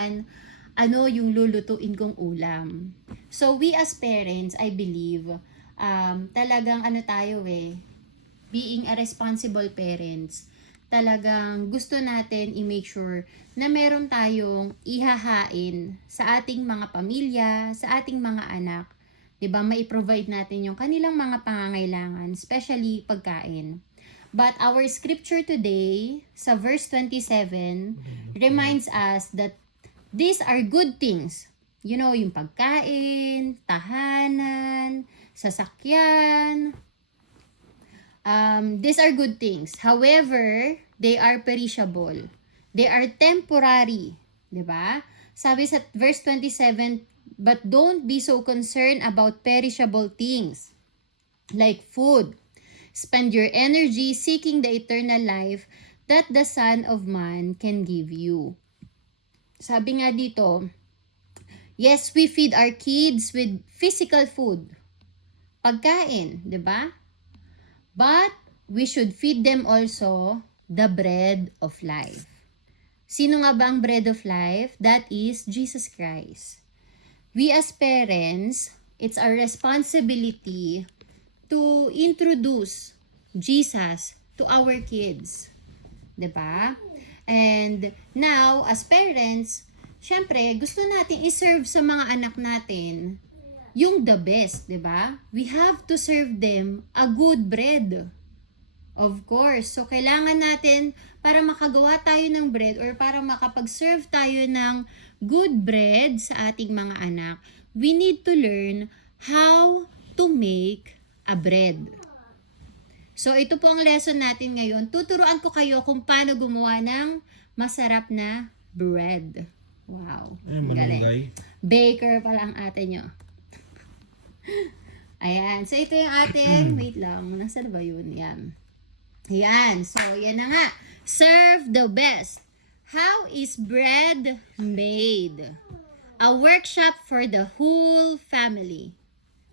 naman ano yung lulutuin kong ulam. So we as parents, I believe, talagang ano tayo being a responsible parents, talagang gusto natin i-make sure na meron tayong ihahain sa ating mga pamilya, sa ating mga anak. 'Di ba? Mai-provide natin yung kanilang mga pangangailangan, especially pagkain. But our scripture today, sa verse 27, reminds us that these are good things. You know, yung pagkain, tahanan, sasakyan. These are good things. However, they are perishable. They are temporary. 'Di ba? Sabi sa verse 27, but don't be so concerned about perishable things like food. Spend your energy seeking the eternal life that the Son of Man can give you. Sabi nga dito, yes, we feed our kids with physical food. Pagkain, 'di ba? But we should feed them also the bread of life. Sino nga ba ang bread of life? That is Jesus Christ. We as parents, it's our responsibility to introduce Jesus to our kids. 'Di ba? And now, as parents, syempre, gusto natin i-serve sa mga anak natin yung the best, 'di ba? We have to serve them a good bread. Of course. So, kailangan natin, para makagawa tayo ng bread or para makapag-serve tayo ng good bread sa ating mga anak, we need to learn how to make a bread. So, ito po ang lesson natin ngayon. Tuturuan ko kayo kung paano gumawa ng masarap na bread. Wow. Galing. Baker pala ang ate nyo. Ayan. So, ito yung ating, wait lang, nasaan ba yun? Yan. Ayan. So, yan na nga. Serve the best. How is bread made? A workshop for the whole family.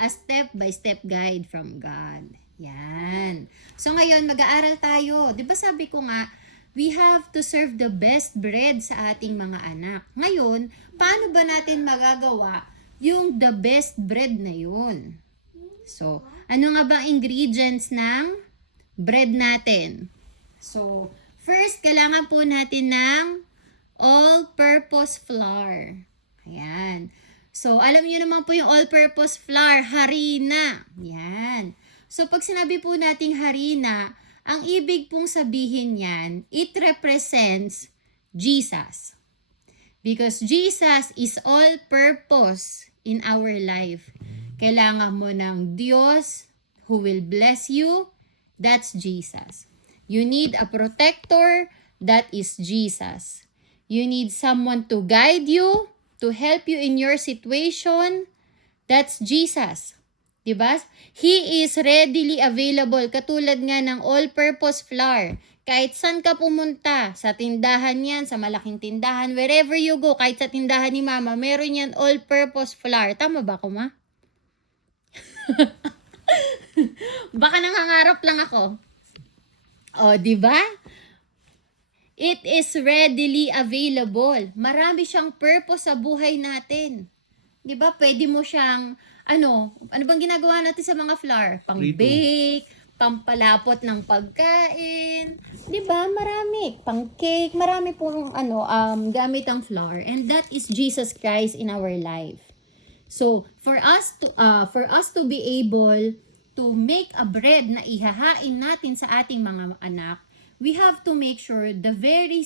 A step-by-step guide from God. Yan. So, ngayon, mag-aaral tayo. Di ba sabi ko nga, we have to serve the best bread sa ating mga anak. Ngayon, paano ba natin magagawa yung the best bread na yun? So, ano nga ba ingredients ng bread natin? So, first, kailangan po natin ng all-purpose flour. Ayan. So, alam niyo naman po yung all-purpose flour, harina. Yan. So, pag sinabi po nating harina, ang ibig pong sabihin yan, it represents Jesus. Because Jesus is all-purpose in our life. Kailangan mo ng Diyos who will bless you. That's Jesus. You need a protector. That is Jesus. You need someone to guide you, to help you in your situation. That's Jesus. Diba? He is readily available. Katulad nga ng all-purpose flour. Kahit saan ka pumunta, sa tindahan yan, sa malaking tindahan, wherever you go, kahit sa tindahan ni mama, meron yan all-purpose flour. Tama ba ko, ma? Baka nangangarap lang ako. O, di ba? It is readily available. Marami siyang purpose sa buhay natin. Di ba? Pwede mo siyang, ano bang ginagawa natin sa mga flour? Pang-bake, pampalapot ng pagkain. Di ba? Marami. Pang-cake, marami pong gamit ang flour. And that is Jesus Christ in our life. So, for us to be able to make a bread na ihahain natin sa ating mga anak, we have to make sure the very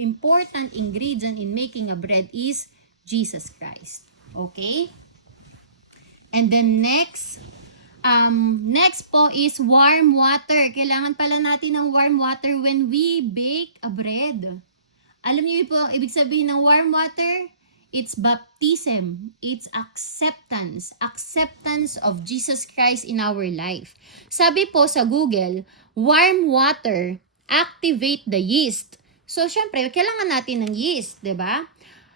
important ingredient in making a bread is Jesus Christ. Okay? And then next po is warm water. Kailangan pala natin ng warm water when we bake a bread. Alam niyo po, ibig sabihin ng warm water? It's baptism. It's acceptance. Acceptance of Jesus Christ in our life. Sabi po sa Google, warm water activate the yeast. So, syempre, kailangan natin ng yeast, 'di ba?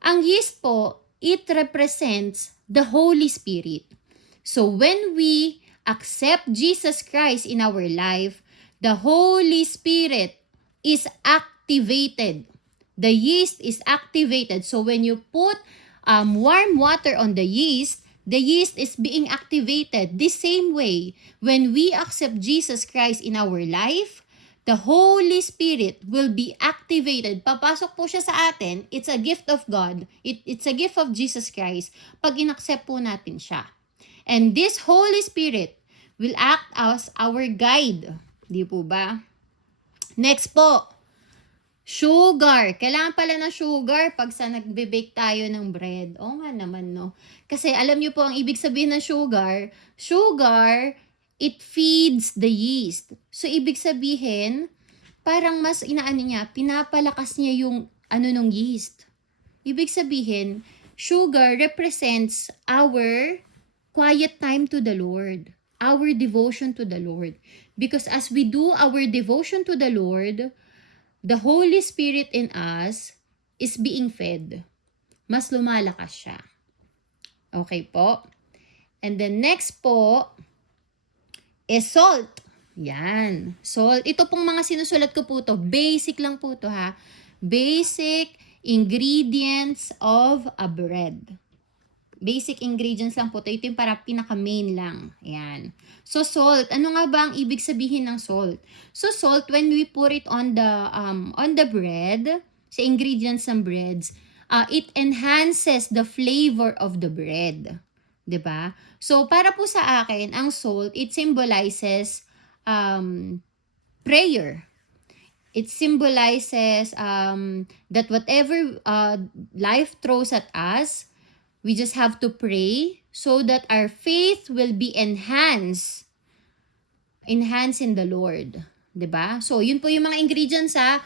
Ang yeast po, it represents the Holy Spirit. So, when we accept Jesus Christ in our life, the Holy Spirit is activated. the yeast is activated. So when you put warm water on the yeast is being activated. The same way, when we accept Jesus Christ in our life, the Holy Spirit will be activated. Papasok po siya sa atin. It's a gift of God. It's a gift of Jesus Christ pag inaccept po natin siya. And this Holy Spirit will act as our guide. Di po ba? Next po, sugar. Kailangan pala ng sugar pag sa nagbe-bake tayo ng bread. Oo nga naman, no? Kasi alam niyo po ang ibig sabihin ng sugar. Sugar, it feeds the yeast. So, ibig sabihin, parang mas inaano niya, pinapalakas niya yung nung yeast. Ibig sabihin, sugar represents our quiet time to the Lord. Our devotion to the Lord. Because as we do our devotion to the Lord, the Holy Spirit in us is being fed. Mas lumalakas siya. Okay po? And then next po is salt. Yan. Salt. Ito pong mga sinusulat ko po to. Basic lang po to ha. Basic ingredients of a bread. Basic ingredients lang po to. Ito yung para pinaka-main lang. Yan. So, salt. Ano nga ba ang ibig sabihin ng salt? So, salt, when we put it on the bread, sa ingredients ng breads, it enhances the flavor of the bread. 'Di ba? So, para po sa akin, ang salt, it symbolizes prayer. It symbolizes that whatever life throws at us, we just have to pray so that our faith will be enhanced in the Lord. 'Di ba? So, yun po yung mga ingredients ha.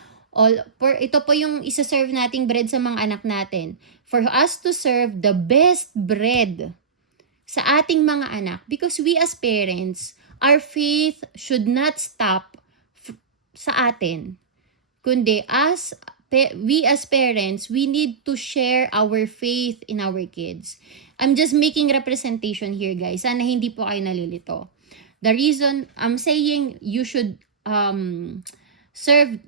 Ito po yung isa-serve nating bread sa mga anak natin. For us to serve the best bread sa ating mga anak. Because we as parents, our faith should not stop sa atin. Kundi we as parents, we need to share our faith in our kids. I'm just making representation here, guys. Sana hindi po kayo nalilito. The reason I'm saying you should serve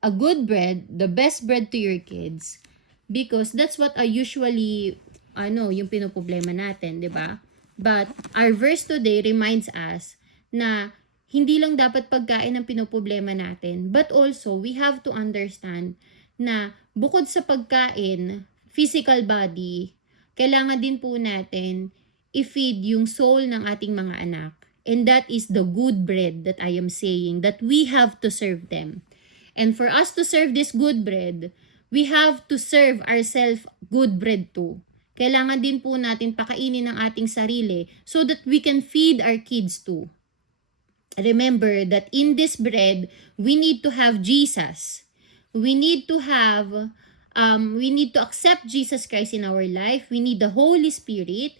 a good bread, the best bread to your kids, because that's what usually, yung pinoproblema natin, di ba? But our verse today reminds us na hindi lang dapat pagkain ang pinoproblema natin, but also we have to understand na bukod sa pagkain, physical body, kailangan din po natin i-feed yung soul ng ating mga anak. And that is the good bread that I am saying, that we have to serve them. And for us to serve this good bread, we have to serve ourselves good bread too. Kailangan din po natin pakainin ang ating sarili so that we can feed our kids too. Remember that in this bread, we need to have Jesus. We need to accept Jesus Christ in our life. We need the Holy Spirit.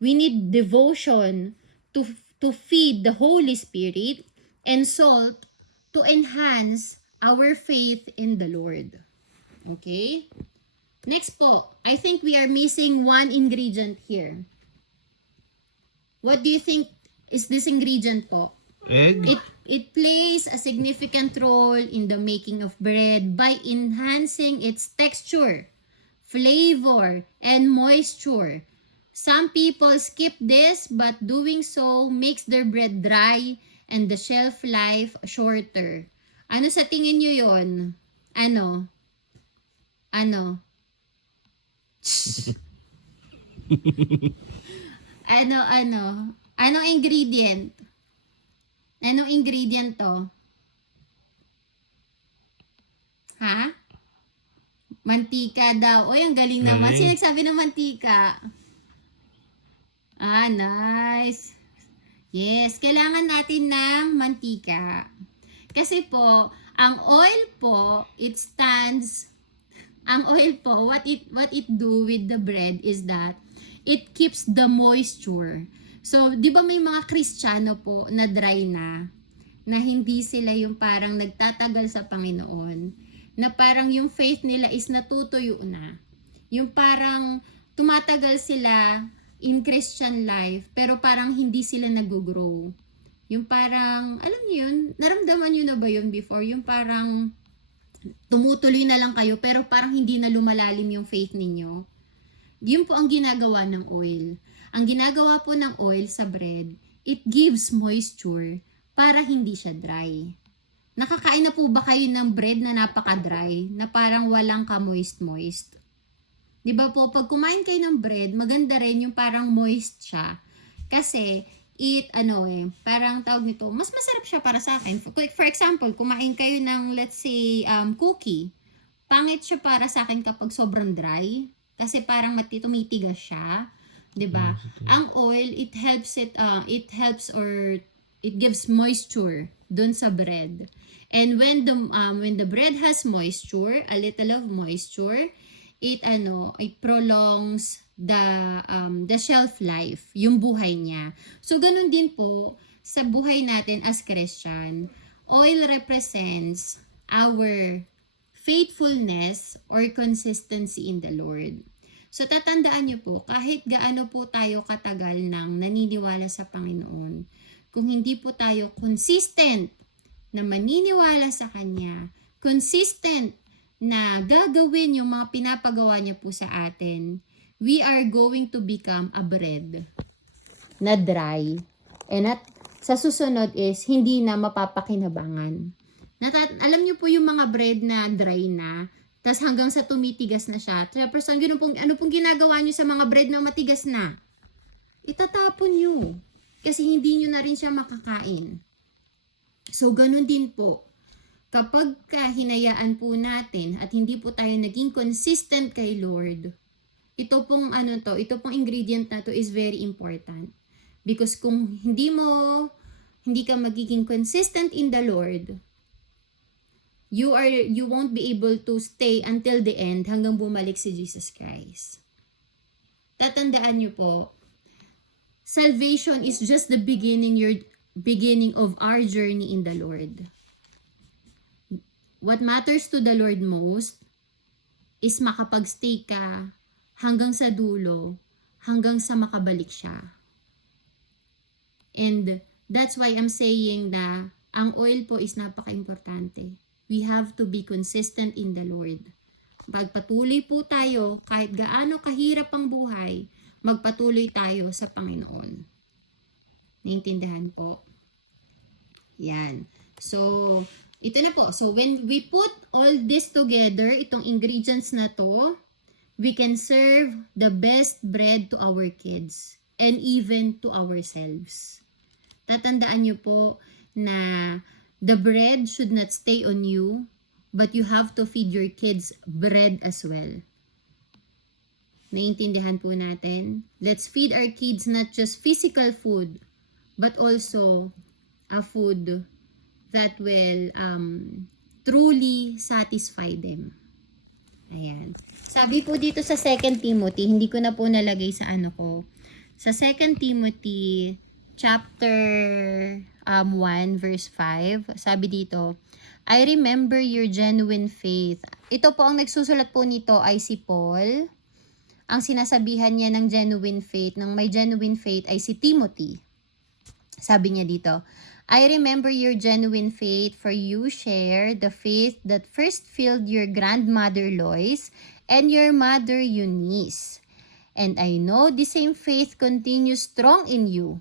We need devotion to feed the Holy Spirit, and salt to enhance our faith in the Lord. Okay? Next po, I think we are missing one ingredient here. What do you think is this ingredient po? Egg? It plays a significant role in the making of bread by enhancing its texture, flavor, and moisture. Some people skip this, but doing so makes their bread dry and the shelf life shorter. Ano sa tingin nyo yun? Ano? Anong ingredient? Anong ingredient to? Ha? Mantika daw. Oy, ang galing naman. Sino nagsabi ng mantika? Nice. Yes, kailangan natin ng mantika. Kasi po, ang oil po, what it do with the bread is that it keeps the moisture. So, di ba may mga Kristiyano po na dry na hindi sila yung parang nagtatagal sa Panginoon, na parang yung faith nila is natutuyo na. Yung parang tumatagal sila in Christian life, pero parang hindi sila nag-grow. Yung parang, alam niyo yun, naramdaman niyo na ba yun before? Yung parang, tumutuloy na lang kayo pero parang hindi na lumalalim yung faith ninyo. Yun po ang ginagawa ng oil. Ang ginagawa po ng oil sa bread, it gives moisture para hindi siya dry. Nakakain na po ba kayo ng bread na napaka-dry, na parang walang ka-moist-moist? Di ba po, pag kumain kayo ng bread, maganda rin yung parang moist siya. Kasi, parang tawag nito, mas masarap siya para sa akin. For example, kumain kayo ng, let's say, cookie. Pangit siya para sa akin kapag sobrang dry. Kasi parang tumitigas siya. 'Di ba? Ang oil, it helps or it gives moisture dun sa bread. And when the bread has moisture, a little of moisture, it prolongs the shelf life, yung buhay niya. So ganun din po sa buhay natin as Christian. Oil represents our faithfulness or consistency in the Lord. So tatandaan niyo po, kahit gaano po tayo katagal nang naniniwala sa Panginoon, kung hindi po tayo consistent na maniniwala sa Kanya, consistent na gagawin yung mga pinapagawa niya po sa atin, we are going to become a bread na dry. And sa susunod is, hindi na mapapakinabangan. Alam niyo po yung mga bread na dry na, tas hanggang sa tumitigas na siya. Tapos ano pong ginagawa niyo sa mga bread na matigas na? Itatapon niyo. Kasi hindi niyo na rin siya makakain. So, ganun din po. Kapag hinayaan po natin at hindi po tayo naging consistent kay Lord, ito pong ingredient na to is very important. Because kung hindi ka magiging consistent in the Lord, you won't be able to stay until the end hanggang bumalik si Jesus Christ. Tatandaan niyo po, salvation is just the beginning of our journey in the Lord. What matters to the Lord most is makapagstay ka hanggang sa dulo, hanggang sa makabalik siya. And that's why I'm saying na ang oil po is napaka-importante. We have to be consistent in the Lord. Magpatuloy po tayo, kahit gaano kahirap ang buhay, magpatuloy tayo sa Panginoon. Naintindihan po? Yan. So, ito na po. So, when we put all this together, itong ingredients na to, we can serve the best bread to our kids and even to ourselves. Tatandaan niyo po na the bread should not stay on you, but you have to feed your kids bread as well. Naintindihan po natin? Let's feed our kids not just physical food, but also a food that will truly satisfy them. Ayan. Sabi po dito sa 2 Timothy, hindi ko na po nalagay sa Sa 2 Timothy chapter 1 verse 5, sabi dito, I remember your genuine faith. Ito po ang nagsusulat po nito ay si Paul. Ang sinasabihan niya ng genuine faith, ng may genuine faith ay si Timothy. Sabi niya dito, I remember your genuine faith, for you share the faith that first filled your grandmother Lois and your mother Eunice. And I know the same faith continues strong in you.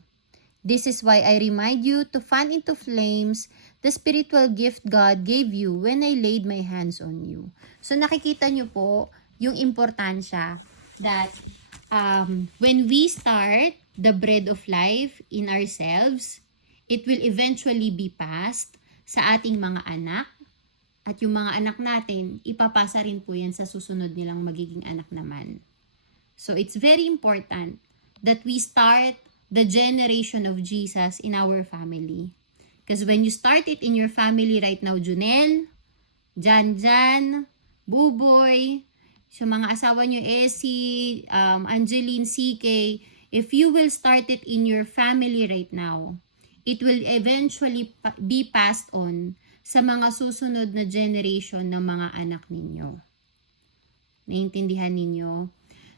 This is why I remind you to fan into flames the spiritual gift God gave you when I laid my hands on you. So nakikita niyo po yung importansya that when we start the bread of life in ourselves, it will eventually be passed sa ating mga anak. At yung mga anak natin, ipapasa rin po yan sa susunod nilang magiging anak naman. So it's very important that we start the generation of Jesus in our family. Because when you start it in your family right now, Junel, Janjan, Buboy, sa mga asawa nyo, Essie, Angeline, CK, if you will start it in your family right now, it will eventually be passed on sa mga susunod na generation ng mga anak ninyo. Naintindihan ninyo?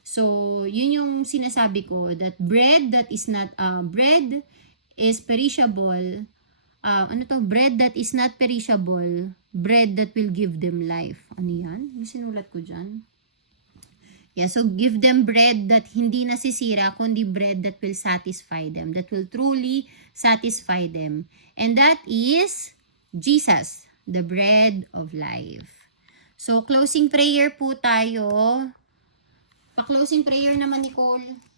So, yun yung sinasabi ko, that bread that is not, bread is perishable, bread that is not perishable bread that will give them life. Ano yan? Yung sinulat ko dyan. Yeah, so give them bread that hindi nasisira, kundi bread that will satisfy them, that will truly satisfy them. And that is Jesus, the bread of life. So, closing prayer po tayo. Pa-closing prayer naman, Nicole.